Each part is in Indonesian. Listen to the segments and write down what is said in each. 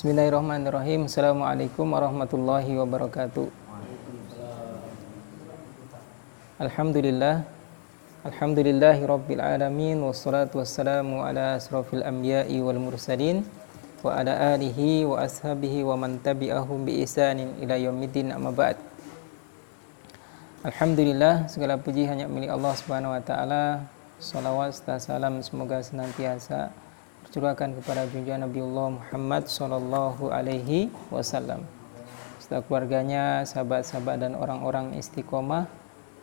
Bismillahirrahmanirrahim. Assalamualaikum warahmatullahi wabarakatuh. Alhamdulillah. Alhamdulillahi rabbil alamin. Wassalatu wassalamu ala asrafil anbiya'i wal mursalin wa ala alihi wa ashabihi wa man tabi'ahum bi ihsanin ila yaumiddin, amma ba'd. Alhamdulillah, segala puji hanya milik Allah Subhanahu wa taala. Salawat serta salam semoga senantiasa tercurahkan kepada junjungan Nabiullah Muhammad sallallahu alaihi wasallam, serta keluarganya, sahabat-sahabat dan orang-orang istiqomah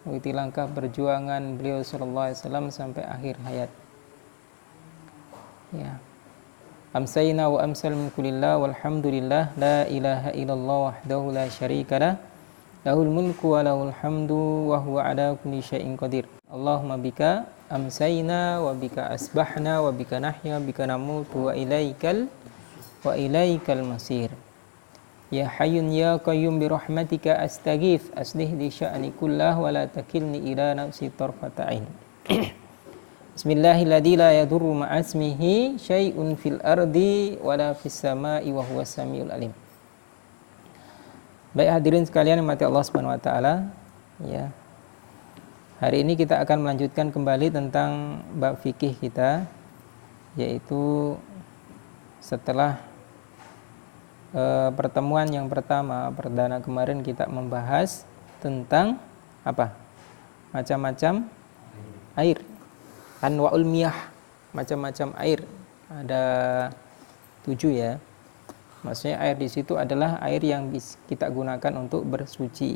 mengikuti langkah perjuangan beliau sallallahu alaihi wasallam sampai akhir hayat. Ya. Amsayna wa amsal mulkulillah walhamdulillah la ilaha illallah wahdahu la syarikalah lahul mulku wa lahul hamdu wa huwa ala kulli syai'in qadir. Allahumma bika amsayna wa bika asbahna wa bika nahya bika namutu wa ilaikal masir. Ya hayyun ya qayyum bi rahmatika astaghith aslih li sya'ni kullah wa la takilni ila nafsi tarfata ain. Bismillahilladzi la yadurru ma'asmihi syai'un fil ardi wa la fis sama'i wa huwas samiul alim. Baik hadirin sekalian yang mati Allah Subhanahu wa taala, ya. Hari ini kita akan melanjutkan kembali tentang bab fikih kita, yaitu setelah pertemuan yang pertama perdana kemarin kita membahas tentang apa? Macam-macam air, anwa'ul miyah, macam-macam air. Ada 7 ya. Maksudnya air di situ adalah air yang kita gunakan untuk bersuci,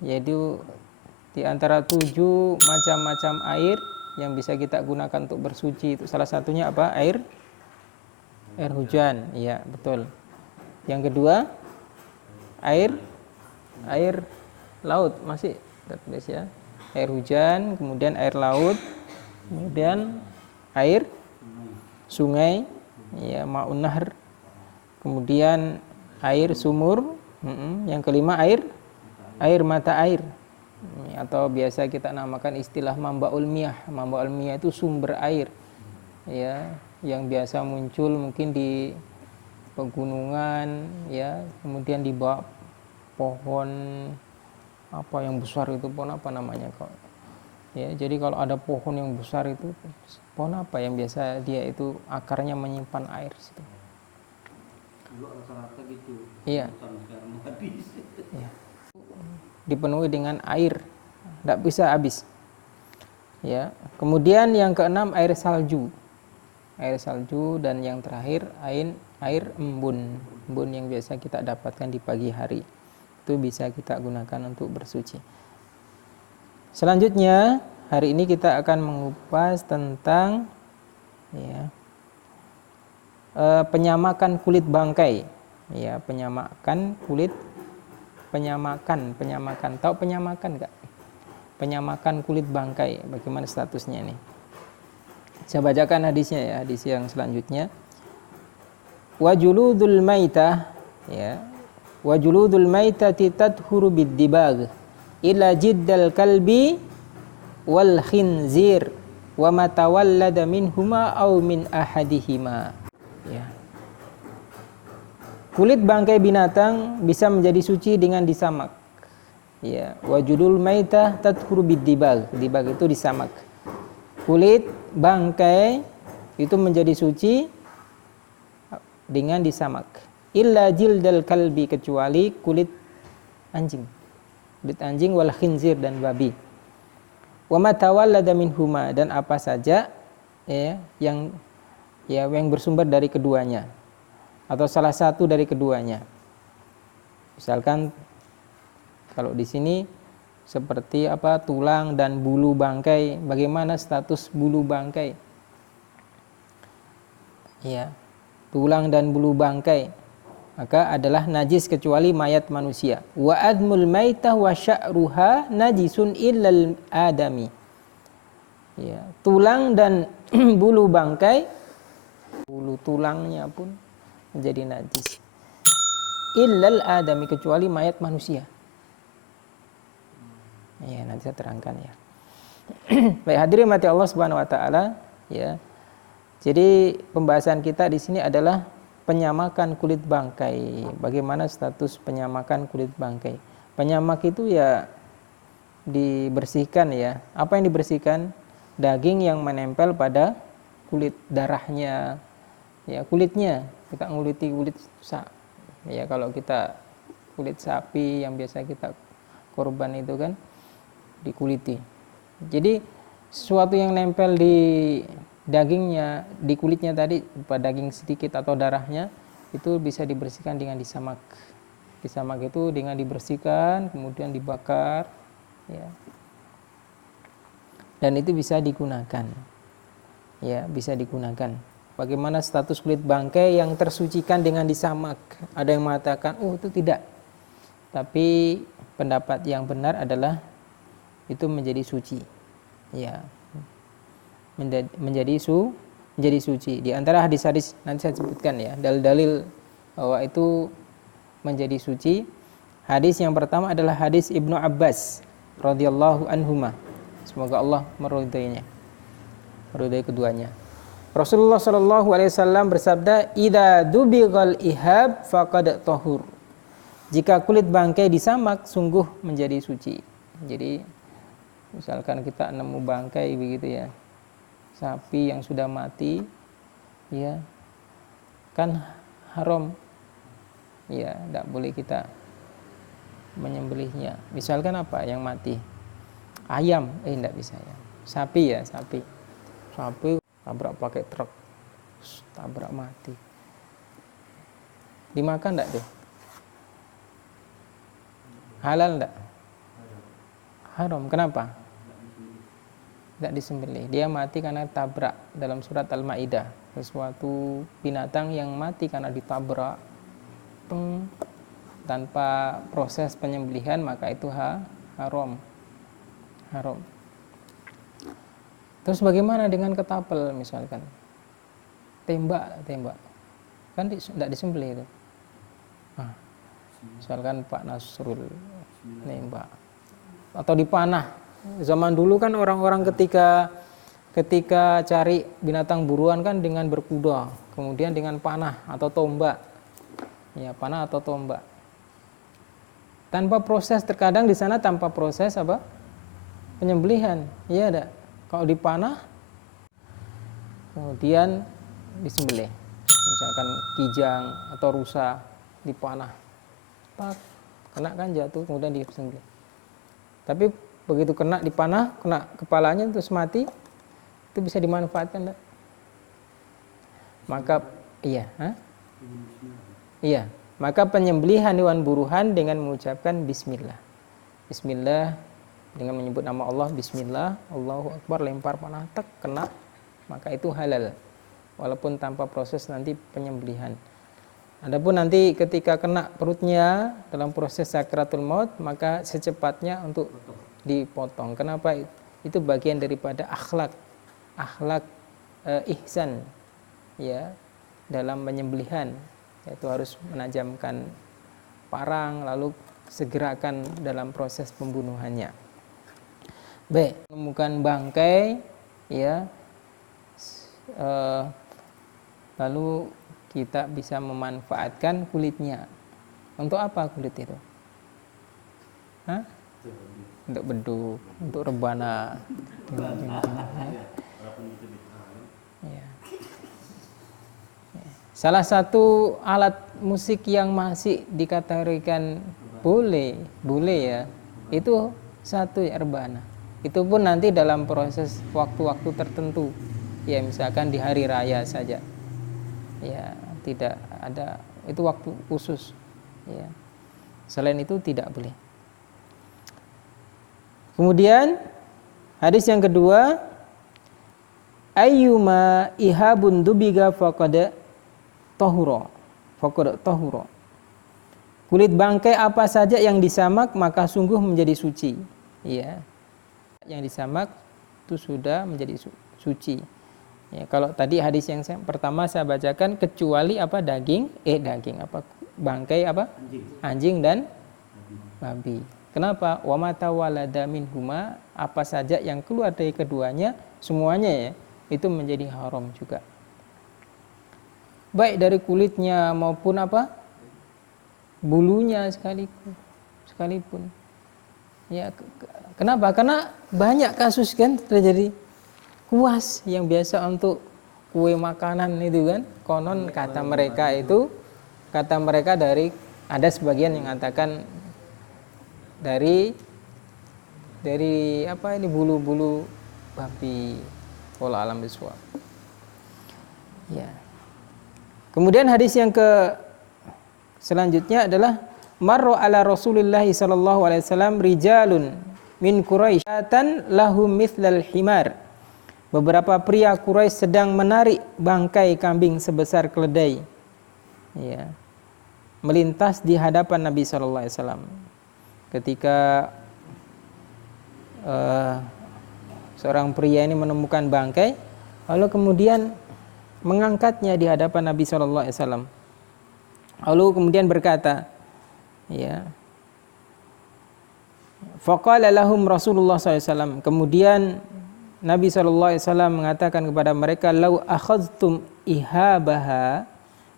yaitu di antara 7 macam-macam air yang bisa kita gunakan untuk bersuci itu salah satunya apa? Air hujan. Iya, betul. Yang kedua, air laut, masih tertulis ya. Air hujan, kemudian air laut, kemudian air sungai, ya, ma'un nahr. Kemudian air sumur, yang kelima air mata air, atau biasa kita namakan istilah mambaul miyah. Mambaul miyah itu sumber air, ya, yang biasa muncul mungkin di pegunungan, ya, kemudian di bawah pohon apa yang besar itu, pohon apa namanya kok? Ya, jadi kalau ada pohon yang besar itu pohon apa yang biasa dia itu akarnya menyimpan air situ. Rata-rata gitu. Iya. Ya. Dipenuhi dengan air, tidak bisa habis. Ya. Kemudian yang keenam air salju, dan yang terakhir air embun yang biasa kita dapatkan di pagi hari. Itu bisa kita gunakan untuk bersuci. Selanjutnya hari ini kita akan mengupas tentang, ya, penyamakan kulit bangkai. Ya, penyamakan. Tahu penyamakan enggak? Penyamakan kulit bangkai, bagaimana statusnya ini? Saya bacakan hadisnya ya, hadis yang selanjutnya. Wa juludul maitah, ya. Wa juludul maitati tadhuru bid-dibagh ila jiddal kalbi wal khinzir wa ma tawallada minhuma aw min ahadihima. Ya. Kulit bangkai binatang bisa menjadi suci dengan disamak. Ya, wajudul maitah tadhuru bid-dibagh. Dibagh itu disamak. Kulit bangkai itu menjadi suci dengan disamak. Illa jildal kalbi, kecuali kulit anjing. Kulit anjing wal khinzir, dan babi. Wa ma tawallada minhuma, dan apa saja, ya, yang bersumber dari keduanya, atau salah satu dari keduanya. Misalkan kalau di sini seperti apa, tulang dan bulu bangkai, bagaimana status bulu bangkai? Ya, tulang dan bulu bangkai maka adalah najis kecuali mayat manusia. Wa admul maitah wa sya'ruha najisun illal adami. Ya, tulang dan bulu bangkai, bulu tulangnya pun menjadi najis. Illal adami, kecuali mayat manusia. Ya, nanti saya terangkan ya. Baik hadirin mati Allah Subhanahu wa taala, ya. Jadi pembahasan kita di sini adalah penyamakan kulit bangkai. Bagaimana status penyamakan kulit bangkai? Penyamak itu ya dibersihkan ya. Apa yang dibersihkan? Daging yang menempel pada kulit, darahnya, ya kulitnya. Kita nguliti kulit ya kalau kita kulit sapi yang biasa kita korban itu kan dikuliti. Jadi sesuatu yang nempel di dagingnya, di kulitnya tadi, pada daging sedikit atau darahnya, itu bisa dibersihkan dengan disamak. Disamak itu dengan dibersihkan, kemudian dibakar, ya. Dan itu bisa digunakan, ya, bisa digunakan. Bagaimana status kulit bangkai yang tersucikan dengan disamak? Ada yang mengatakan, oh itu tidak. Tapi pendapat yang benar adalah itu menjadi suci, ya, menjadi suci. Di antara hadis-hadis nanti saya sebutkan ya, dalil-dalil bahwa itu menjadi suci. Hadis yang pertama adalah hadis Ibnu Abbas radhiyallahu anhuma. Semoga Allah meridainya, meridai keduanya. Rasulullah sallallahu alaihi wasallam bersabda, "Idza dubighal ihab faqad tahur." Jika kulit bangkai disamak, sungguh menjadi suci. Jadi misalkan kita nemu bangkai begitu ya, sapi yang sudah mati, ya kan haram, ya tidak boleh kita menyembelihnya. Misalkan apa yang mati? Ayam, tidak bisa ya. Sapi ya, sapi tabrak pakai truk, tabrak mati. Dimakan tidak tuh? Halal tidak? Haram. Kenapa? Tidak disembelih. Dia mati karena tabrak. Dalam surat Al-Maidah, sesuatu binatang yang mati karena ditabrak tanpa proses penyembelihan, maka itu haram. Terus bagaimana dengan ketapel misalkan? Tembak kan tidak disembelih itu. Misalkan Pak Nasrul nembak atau dipanah. Zaman dulu kan orang-orang ketika cari binatang buruan kan dengan berkuda, kemudian dengan panah atau tombak. Ya, panah atau tombak. Tanpa proses, terkadang di sana tanpa proses apa? Penyembelihan. Iya ada. Kalau dipanah kemudian disembelih. Misalkan kijang atau rusa dipanah. Tak, kena kan jatuh kemudian disembelih. Tapi begitu kena dipanah, kena kepalanya terus mati, itu bisa dimanfaatkan enggak? Maka iya, maka penyembelihan hewan buruhan dengan mengucapkan bismillah. Bismillah, dengan menyebut nama Allah, bismillah, Allahu Akbar, lempar panah, tak kena, maka itu halal. Walaupun tanpa proses nanti penyembelihan. Adapun nanti ketika kena perutnya dalam proses sakratul maut, maka secepatnya untuk dipotong. Kenapa? Itu bagian daripada akhlak ihsan, ya, dalam penyembelihan, yaitu harus menajamkan parang lalu segerakan dalam proses pembunuhannya. Baik, menemukan bangkai, ya, lalu kita bisa memanfaatkan kulitnya. Untuk apa kulit itu? Untuk beduk, untuk rebana. Ya. Salah satu alat musik yang masih dikategorikan boleh ya, itu satu ya, rebana. Itu pun nanti dalam proses waktu-waktu tertentu, ya misalkan di hari raya saja, ya tidak ada, itu waktu khusus, ya. Selain itu tidak boleh. Kemudian hadis yang kedua, ayyuma ihabun dubiga faqad tahura. Kulit bangkai apa saja yang disamak maka sungguh menjadi suci, ya. Yang disamak itu sudah menjadi suci. Ya, kalau tadi hadis yang pertama saya bacakan, kecuali apa? Bangkai apa? Anjing dan babi. Kenapa? Wa mata walada minhuma, apa saja yang keluar dari keduanya, semuanya ya, itu menjadi haram juga. baik dari kulitnya maupun apa bulunya sekalipun. Ya, kenapa? Karena banyak kasus kan terjadi kuas yang biasa untuk kue makanan itu kan. Konon kata mereka dari ada sebagian yang mengatakan dari apa ini bulu-bulu babi. Wallahu alam bishawab. Ya. Kemudian hadis yang selanjutnya adalah marra ala Rasulillah sallallahu alaihi wasallam rijalun min Quraisyatan lahum mithlal himar. Beberapa pria Quraisy sedang menarik bangkai kambing sebesar keledai. Ya. Melintas di hadapan Nabi sallallahu alaihi wasallam. Ketika seorang pria ini menemukan bangkai, lalu kemudian mengangkatnya di hadapan Nabi sallallahu alaihi wasallam. Lalu kemudian berkata, ya. Faqala lahum Rasulullah SAW. Kemudian Nabi SAW mengatakan kepada mereka, lau akhadtum ihabaha,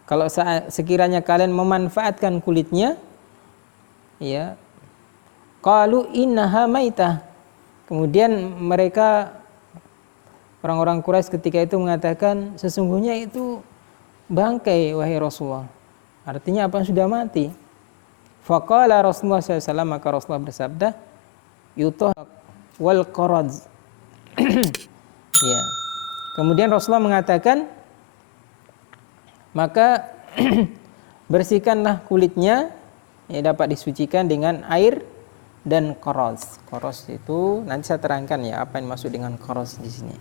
kalau sekiranya kalian memanfaatkan kulitnya, ya, qalu innaha maitah. Kemudian mereka orang-orang Quraisy ketika itu mengatakan, sesungguhnya itu bangkai wahai Rasulullah. Artinya apa, sudah mati. Faqala Rasulullah SAW, maka Rasulullah bersabda, yutoh wal qaraz. Ya. Kemudian Rasulullah mengatakan, maka bersihkanlah kulitnya, ya, dapat disucikan dengan air dan qaraz. Qaraz itu nanti saya terangkan ya apa yang maksud dengan qaraz di sini.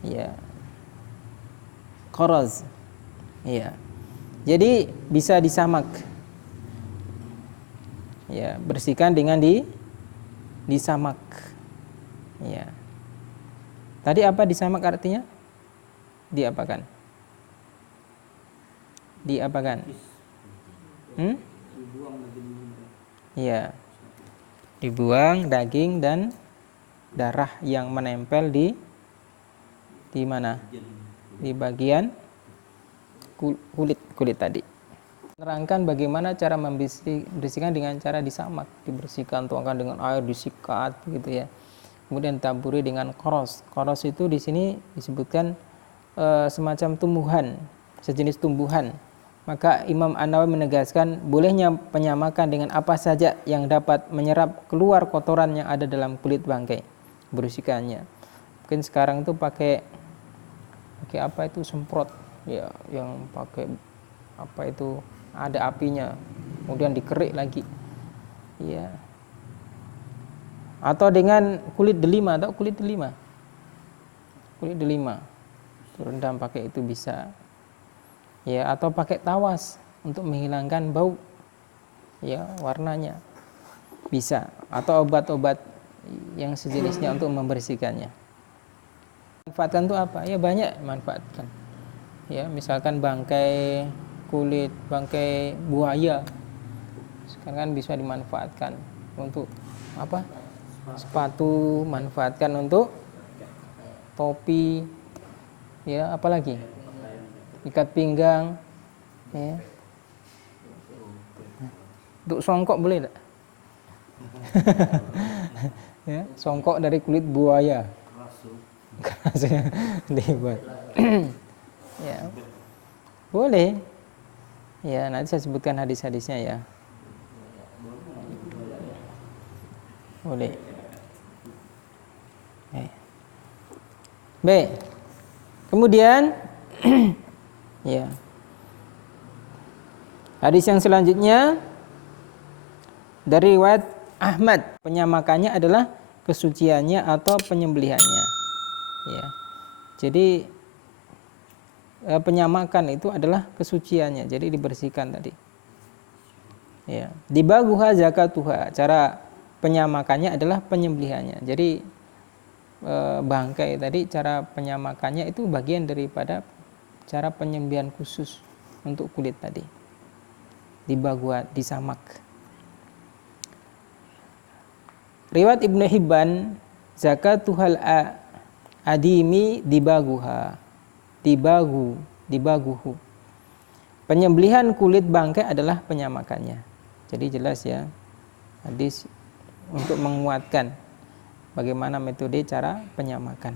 Ya. Qaraz. Ya. Jadi bisa disamak. Ya, bersihkan dengan disamak. Ya. Tadi apa disamak artinya? Diapakan? Diapakan? Ya. Dibuang daging dan darah yang menempel di mana? Di bagian kulit tadi. Menerangkan bagaimana cara membersihkan dengan cara disamak, dibersihkan, tuangkan dengan air, disikat begitu ya. Kemudian taburi dengan qaraz. Qaraz itu di sini disebutkan semacam tumbuhan, sejenis tumbuhan. Maka Imam An-Nawawi menegaskan bolehnya penyamakan dengan apa saja yang dapat menyerap keluar kotoran yang ada dalam kulit bangkai, bersihkannya. Mungkin sekarang itu pakai apa itu, semprot ya, yang pakai apa itu ada apinya, kemudian dikerik lagi, ya. Atau dengan kulit delima, atau kulit delima rendam pakai itu bisa, ya. Atau pakai tawas untuk menghilangkan bau, ya, warnanya bisa. Atau obat-obat yang sejenisnya untuk membersihkannya. Manfaatkan itu apa? Ya banyak manfaatkan. Ya, misalkan bangkai kulit, bangkai buaya sekarang kan bisa dimanfaatkan untuk apa? Sepatu, manfaatkan untuk topi, ya, apalagi ikat pinggang, ya. Untuk songkok boleh tak? Ya, songkok dari kulit buaya. Kerasnya dibuat. Ya. Boleh. Ya, nanti saya sebutkan hadis-hadisnya ya. Boleh. Baik. Kemudian ya. Hadis yang selanjutnya dari riwayat Ahmad, penyamakannya adalah kesuciannya atau penyembelihannya. Ya. Jadi penyamakan itu adalah kesuciannya, jadi dibersihkan tadi. Ya, dibaguha zakatuha, cara penyamakannya adalah penyembelihannya. Jadi bangkai tadi cara penyamakannya itu bagian daripada cara penyembelihan khusus untuk kulit tadi. Dibaguha, disamak. Riwayat Ibnu Hibban, zakatuhal adimi dibaguha. Dibaguhu. Penyembelihan kulit bangkai adalah penyamakannya. Jadi jelas ya, hadis untuk menguatkan bagaimana metode cara penyamakan.